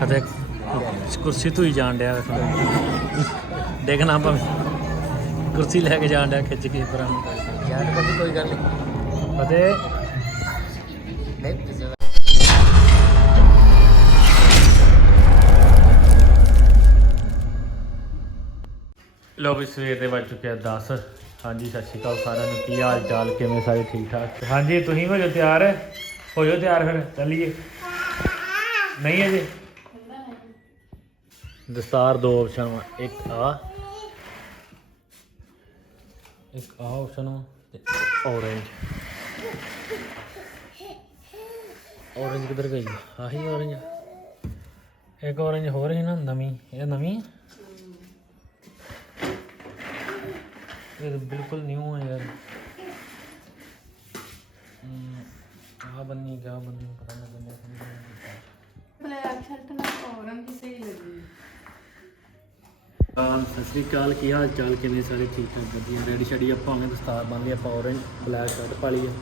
ਫਤਿਹ ਕੁਰਸੀ ਤੋਂ ਹੀ ਜਾਣ ਡਿਆ ਦੇਖਣਾ ਭਾਵੇਂ ਕੁਰਸੀ ਲੈ ਕੇ ਜਾਣ ਡਿਆ ਖਿੱਚ ਕੇ ਪਰਾਂ ਨੂੰ। ਯਾਰ ਕਦੀ ਕੋਈ ਗੱਲ ਨਹੀਂ। ਫਤਿਹ ਨਹੀਂ ਕਿਸੇ ਦਾ ਲੋ ਵੀ ਸਵੇਰ ਦੇ ਵੱਜ ਚੁੱਕੇ ਆ 10 ਹਾਂਜੀ ਸਤਿ ਸ਼੍ਰੀ ਅਕਾਲ ਸਾਰਿਆਂ ਨੂੰ। ਕੀ ਹਾਲ ਚਾਲ? ਕਿਵੇਂ ਸਾਰੇ ਠੀਕ ਠਾਕ? ਹਾਂਜੀ ਤੁਸੀਂ ਹੋ ਜਾਓ ਤਿਆਰ? ਹੋ ਜਾਓ ਤਿਆਰ ਫਿਰ? ਚੱਲੀਏ। ਨਹੀਂ ਅਜੇ? ਦਸਤਾਰ ਦੋ ਆਪਸ਼ਨ ਵਾ ਇੱਕ ਆ ਇੱਕ ਆ ਆਪਸ਼ਨ ਵਾ ਤੇ ਔਰੇਂਜ ਔਰੇਂਜ ਕਿੱਧਰ ਗਈ ਆਹੀ ਔਰੇਂਜ ਇੱਕ ਔਰੇਂਜ ਹੋਰ ਹੈ ਨਾ ਨਵੀਂ ਇਹ ਨਵੀਂ ਹੈ ਇਹ ਤਾਂ ਬਿਲਕੁਲ ਨਿਊ ਹੈ ਯਾਰ ਆ ਬੰਨੀ ਕਿਆ ਬੰਨੀ ਪਤਾ ਨਹੀਂ ਬੰਨੀ ਬਲੈਕ ਸ਼ਰਟ ਨਾਲ ਔਰੰਜ ਸਹੀ ਲੱਗੀ ਹਾਂ ਸਤਿ ਸ੍ਰੀ ਅਕਾਲ, ਕੀ ਹਾਲ ਚਾਲ ਕਿਵੇਂ ਸਾਰੇ? ਠੀਕ ਠਾਕ, ਵਧੀਆ। ਰੈਡੀ ਸ਼ੈਡੀ ਆਪਾਂ ਹੋਣੇ ਦਸਤਾਰ ਬੰਨ ਲਈ ਆਪਾਂ ਔਰੇਂਜ ਬਲੈਕ ਸ਼ਰਟ ਪਾ ਲਈ ਹੈ।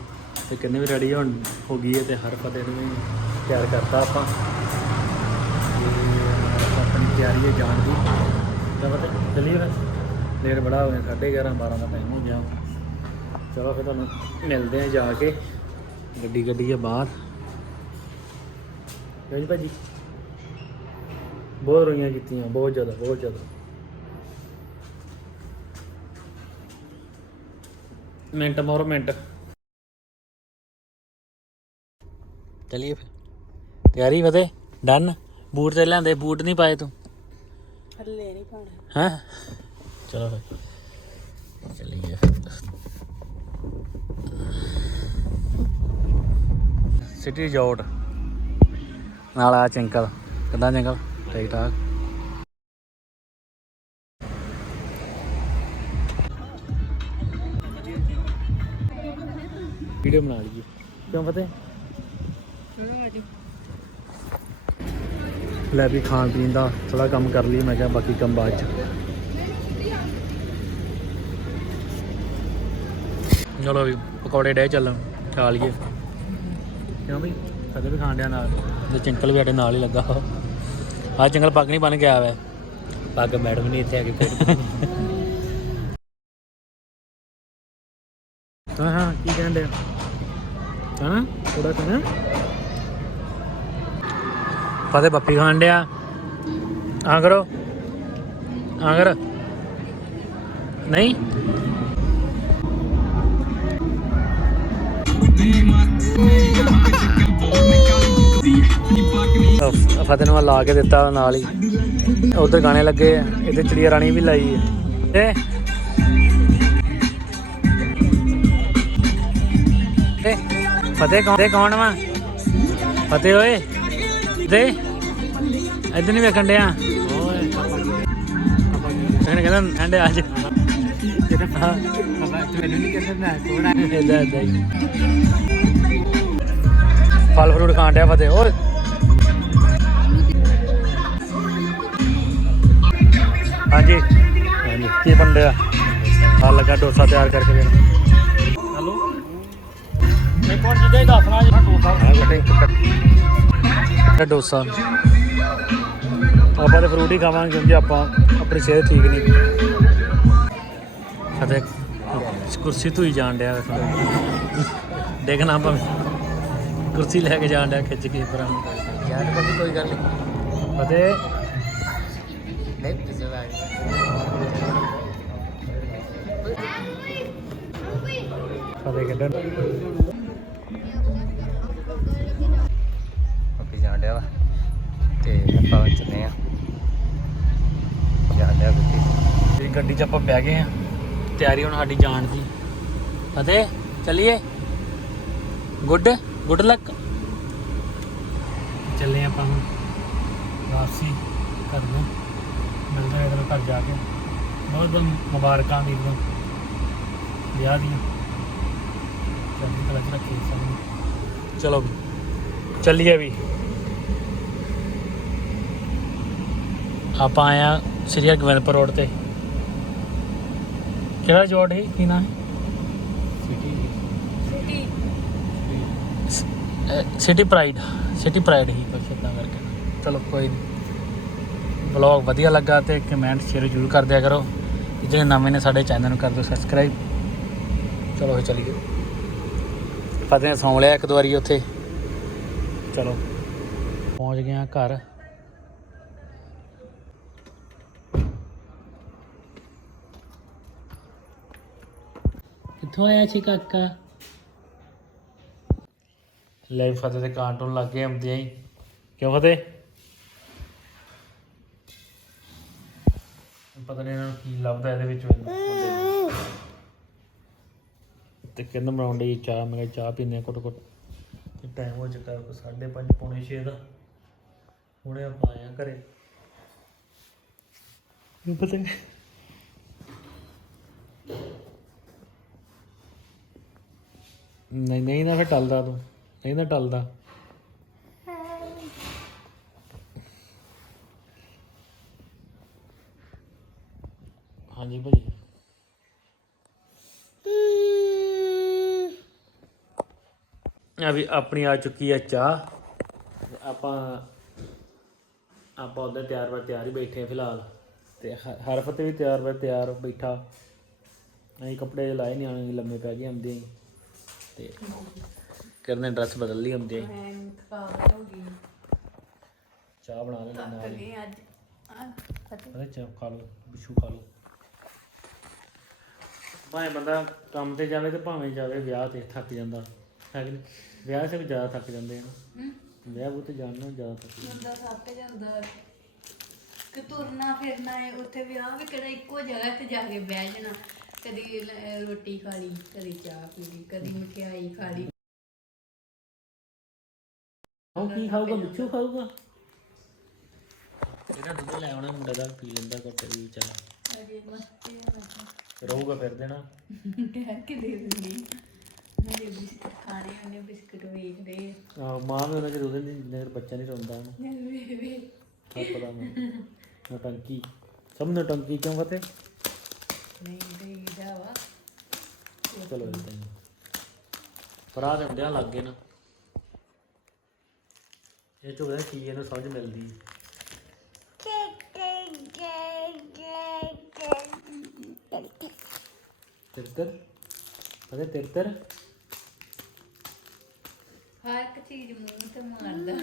ਤੇ ਕਿੰਨੇ ਵੀ ਰੈਡੀ ਹੋਣ, ਹੋ ਗਈ ਹੈ ਤੇ ਹਰ ਫਤਿਹ ਨੂੰ ਵੀ ਤਿਆਰ ਕਰਤਾ ਆਪਾਂ। ਆਪਣੀ ਤਿਆਰੀ ਹੈ ਜਾਣ ਦੀ। ਤਾਂ ਪਤਾ ਫਿਰ। ਲੇਟ ਬੜਾ ਹੋ ਗਿਆ 11:30 12 ਦਾ ਟਾਈਮ ਹੋ ਗਿਆ। ਚਲੋ ਫਿਰ ਤੁਹਾਨੂੰ ਮਿਲਦੇ ਆ ਜਾ ਕੇ। ਗੱਡੀ ਗੱਡੀ ਹੈ ਬਾਹਰ। ਜੀ ਭਾਜੀ। ਬਹੁਤ ਰੋਈਆਂ ਕੀਤੀਆਂ, ਬਹੁਤ ਜ਼ਿਆਦਾ ਬਹੁਤ ਜ਼ਿਆਦਾ। Minute more minute. ਚਲਿਏ ਫਿਰ। ਤਿਆਰੀ ਫਤੇ ਡਨ? ਬੂਟ ਤੇ ਲਿਆਂਦੇ ਬੂਟ ਨਹੀਂ ਪਾਏ ਤੂੰ? ਥੱਲੇ ਨਹੀਂ ਪਾਣਾ ਹਾਂ? ਚਲੋ ਫਿਰ। ਚਲਿਏ ਸਿਟੀ ਰਿਜ਼ੋਰਟ ਨਾਲ ਆ ਚੰਕਲ। ਕਿੱਦਾਂ ਚੰਕਲ? ਠੀਕ ਠਾਕ ਵੀਡੀਓ ਬਣਾ ਲਈਏ। ਕਿਉਂ ਪਤਾ ਲੈ ਵੀ ਖਾਣ ਪੀਣ ਦਾ ਥੋੜਾ ਕੰਮ ਕਰ ਲਈ ਮੈਂ ਕਿਹਾ ਬਾਕੀ ਕੰਮ ਬਾਅਦ ਚ। ਚਲੋ ਵੀ ਪਕੌੜੇ ਡੇ ਚੱਲਣ, ਖਾ ਲਈਏ। ਕਿਉਂ ਬਈ? ਕਦੇ ਵੀ ਖਾਣ ਡਿਆ ਨਾਲ। ਤੇ ਚਿੰਕਲ ਵੀ ਸਾਡੇ ਨਾਲ ਹੀ ਲੱਗਾ। ਆ ਚਿੰਕਲ ਪੱਗ ਨਹੀਂ ਬਣ ਕੇ ਆਇਆ ਵੈ। ਪੱਗ ਮੈਡਮ ਨਹੀਂ ਇੱਥੇ ਆ ਕੇ ਫਿਰ। ਹਾਂ ਕੀ ਕਹਿੰਦੇ ਹਾਂ ਥੋੜਾ ਫਤੇ ਬੱਪੀ ਖਾਣ ਡਿਆ। ਆ ਕਰੋ। ਆ ਕਰ। ਨਹੀਂ? ਫਤਿਹ ਨੂੰ ਲਾ ਕੇ ਦਿੱਤਾ ਨਾਲ ਹੀ। ਉਧਰ ਗਾਣੇ ਲੱਗੇ ਆ। ਇੱਥੇ ਚਿੜੀਆ ਰਾਣੀ ਵੀ ਲਾਈ ਹੈ ਤੇ ਤੇ ਫਤਿਹ ਕੌਣ ਤੇ ਕੌਣ ਵਾ? ਫਤਿਹ ਓਏ। ਦੇ। ਇੱਧਰ ਨਹੀਂ ਵੇਖਣ ਡਿਆ। ਓਏ। ਕਹਿੰਦਾ ਕਹਿੰਦਾ ਐਂਡੇ ਅੱਜ ਪਾਪਾ ਮੈਨੂੰ ਨਹੀਂ ਕਹਿੰਦਾ ਥੋੜਾ ਇਦਾਂ ਇਦਾਂ ਫਲ ਫਰੂਟ ਖਾਣ ਡਿਆ ਫਤਿਹ, ਓਏ। ਹਾਂਜੀ। ਕੀ ਬਣ ਰਿਹਾ? ਆ ਲੱਗਾ, ਡੋਸਾ ਤਿਆਰ ਕਰਕੇ ਦੇਣਾ। ਇੱਕ ਵਾਰ ਜਿੱਦਾਂ ਹੀ ਦੱਸਣਾ ਜਿਹੜਾ ਡੋਸਾ। ਆਪਾਂ ਤੇ ਫਰੂਟ ਹੀ ਖਾਵਾਂਗੇ ਕਿਉਂਕਿ ਆਪਾਂ ਆਪਣੀ ਸਿਹਤ ਠੀਕ ਨਹੀਂ। ਫਤਿਹ ਕੁਰਸੀ ਤੋਂ ਹੀ ਜਾਣ ਡਿਆ ਦੇਖਣਾ ਭਾਵੇਂ। ਕੁਰਸੀ ਲੈ ਕੇ ਜਾਣ ਡਿਆ ਖਿੱਚ ਕੇ ਪਰਾਂ ਨੂੰ ਯਾਰ ਕਦੀ ਕੋਈ ਗੱਲ ਨਹੀਂ। ਫਤਿਹ ਨਹੀਂ ਦਾ ਫਤਿਹ ਕੱਢਣ ਤੇਰੀ ਗੱਡੀ 'ਚ ਆਪਾਂ ਬਹਿ ਗਏ ਆ ਤਿਆਰੀ ਹੁਣ ਸਾਡੀ ਜਾਣ ਦੀ। ਫਤਿਹ, ਚੱਲੀਏ? Good good luck. ਚੱਲੇ ਆਪਾਂ ਹੁਣ ਵਾਪਸੀ ਘਰ। ਨੂੰ ਮਿਲਦੇ ਹਾਂ ਜਦੋਂ ਘਰ ਜਾ ਕੇ। ਬਹੁਤ ਬਹੁਤ ਮੁਬਾਰਕਾਂ ਵੀਰ ਨੂੰ। ਵਿਆਹ ਦੀਆਂ। ਚੰਗੀ ਤਰ੍ਹਾਂ ਚ ਰੱਖੀ ਸਭ ਚਲੋ ਵੀ। ਚੱਲੀਏ ਵੀ। ਆਪਾਂ ਆਇਆ ਸ੍ਰੀ ਹਰਗੋਬਿੰਦਪੁਰ ਰੋਡ ਤੇ। ਕਿਹੜਾ ਜੋੜ ਹੈ ਕੀ ਨਾਂ ਸਿਟੀ। ਹੈ ਸਿਟੀ। ਪ੍ਰਾਈਡ। ਸਿਟੀ ਪ੍ਰਾਈਡ ਹੀ ਕੁਛ ਏਦਾਂ ਕਰਕੇ। ਚਲੋ ਕੋਈ ਨਹੀਂ ਵਲੌਗ ਵਧੀਆ ਲੱਗਾ ਤੇ ਕਮੈਂਟ ਸ਼ੇਅਰ ਜ਼ਰੂਰ ਕਰ ਦਿਆ ਕਰੋ। ਤੇ ਜਿਹੜੇ ਨਵੇਂ ਨੇ ਸਾਡੇ ਚੈਨਲ ਨੂੰ ਕਰ ਦਿਓ ਸਬਸਕ੍ਰਾਈਬ ਚਲੋ ਫਿਰ ਚੱਲੀਏ। ਫਤਿਹ ਸੌਂ ਲਿਆ ਇੱਕ ਦੋ ਵਾਰੀ ਉੱਥੇ। ਚਲੋ। ਪਹੁੰਚ ਗਏ ਹਾਂ ਘਰ। ਕਿੱਥੋਂ ਆਇਆ ਸੀ ਕਾਕਾ। ਲੈ ਫਤਿਹ ਦੇ ਕਾਰਟੂਨ ਲੱਗ ਗਏ ਆਉਂਦੇ ਹੀ ਕਿਉਂ ਫਤਿਹ? ਪਤਾ ਨਹੀਂ ਇਹਨਾਂ ਨੂੰ ਕੀ ਲੱਭਦਾ ਇਹਦੇ ਵਿੱਚ ਮੈਨੂੰ। ਤੇ ਕਹਿੰਦਾ ਬਣਾਉਣ ਲਈ ਚਾਹ, ਮੈਂ ਕਿਹਾ ਚਾਹ ਪੀਂਦੇ ਕੁੱਟ ਕੁੱਟ ਤੇ ਟਾਈਮ ਹੋ ਚੁੱਕਾ 5:30 ਪੌਣੇ 6 ਦਾ। ਹੁਣੇ ਆਪਾਂ ਆਏ ਆ ਘਰੇ। ਨੂੰ ਪਤਾ ਨਹੀਂ ਨਹੀਂ ਨਹੀਂ ਨਾ ਫਿਰ ਟਲਦਾ ਤੂੰ। ਨਹੀਂ ਨਾ ਟਲਦਾ। ਹਾਂਜੀ ਭਾਜੀ ਆ ਵੀ ਆਪਣੀ ਆ ਚੁੱਕੀ ਆ ਚਾਹ। ਆਪਾਂ ਆਪਾਂ ਉਹਦੇ ਤਿਆਰ ਬਰ ਤਿਆਰ ਹੀ ਬੈਠੇ ਆ ਫਿਲਹਾਲ। ਤੇ ਹਰਫਤ ਵੀ ਤਿਆਰ ਬਰ ਤਿਆਰ ਬੈਠਾ। ਅਸੀਂ ਕੱਪੜੇ ਲਾਏ ਨਹੀਂ ਆਣੇ ਲੰਮੇ ਪੈ ਗਏ ਹੁੰਦੇ ਹੀ। ਤੇ ਕਰਨੇ ਡਰੈਸ ਬਦਲ ਲਈ ਹੁੰਦੇ ਮੈਂ ਥਕਾਵਟ ਹੋ ਗਈ। ਚਾਹ ਬਣਾ ਲੈ ਨਾਲ ਹੀ। ਅੱਗੇ ਅੱਜ। ਆ ਫਤਿਹ ਅਰੇ ਚਾਹ ਖਾ ਲਓ ਬਿਸ਼ੂ ਖਾ ਲਓ। ਭਾਵੇਂ ਬੰਦਾ ਕੰਮ ਤੇ ਜਾਵੇ ਤੇ ਭਾਵੇਂ ਜਾਵੇ ਵਿਆਹ ਤੇ ਥੱਕ ਜਾਂਦਾ। ਹੈ ਕਿ ਨਹੀਂ? ਵਿਆਹ ਸੇ ਵੀ ਜ਼ਿਆਦਾ ਥੱਕ ਜਾਂਦੇ ਆ ਨਾ। ਹੂੰ। ਵਿਆਹ ਬੁੱਤ ਜਾਣਾ ਜ਼ਿਆਦਾ ਥੱਕ ਜਾਂਦੇ ਬੰਦਾ ਥੱਕ ਜਾਂਦਾ। ਕਿ ਤੁਰਨਾ ਫਿਰਨਾ ਹੈ ਉੱਥੇ ਵਿਆਹ ਵੀ ਕਿਹੜਾ ਇੱਕੋ ਜਗ੍ਹਾ ਤੇ ਜਾ ਕੇ ਬਹਿ ਜਾਣਾ। ਕਦੀ ਲ- ਰੋਟੀ ਖਾ ਲਈ ਕਦੀ ਚਾਹ ਪੀ ਲਈ ਕਦੀ ਮਠਿਆਈ ਖਾ ਲਈ। ਉਹ ਕੀ ਖਾਊਗਾ ਬਿੱਛੂ ਖਾਊਗਾ? ਇਹਦਾ ਦੁੱਧ ਲੈ ਆਉਣਾ ਮੁੰਡਾ ਦਾ ਪੀ ਲੈਂਦਾ ਘੁੱਟ ਵੀ ਚਾਹ ਅਜੇ ਮਸਤੀ ਰਹੂਗਾ ਫਿਰ ਦੇਣਾ। ਠਹਿਰ ਕੇ ਦੇ ਦਿੰਦੀ। ਮੇਰੇ ਬਿਸਕਟ ਖਾਣੇ ਉਹਨੇ ਬਿਸਕਟ ਵੇਖਦੇ ਆਹ, ਮਾਂ ਵੀ ਉਹਨਾਂ ਚ ਦੁੱਧ ਨਹੀਂ ਜਿੰਨਾ ਚਿਰ ਬੱਚਾ ਨਹੀਂ ਰੋਂਦਾ ਉਹਨੂੰ। ਵੇ ਵੇ ਪਤਾ ਮੈਨੂੰ ਨਟੰਕੀ ਸਭ ਨਟੰਕੀ ਕਿਉਂ ਫਤੇ ਨਹੀਂ ਦੇਈਦਾ ਵਾ। ਚਲੋ ਇਦਾਂ ਹੀ ਫਰਾ ਦੇ ਹੁੰਦਿਆਂ ਲੱਗ ਗਏ ਨਾ। ਇਹ ਤੋਂ ਪਤਾ ਕੀ ਇਹਨੂੰ ਸਮਝ ਮਿਲਦੀ ਤਿਰਤਰ? ਅਰੇ ਤਿਰਤਰ? ਹਰ ਇੱਕ ਚੀਜ਼ ਮੂੰਹ ਤੇ ਮਾਰਦਾ।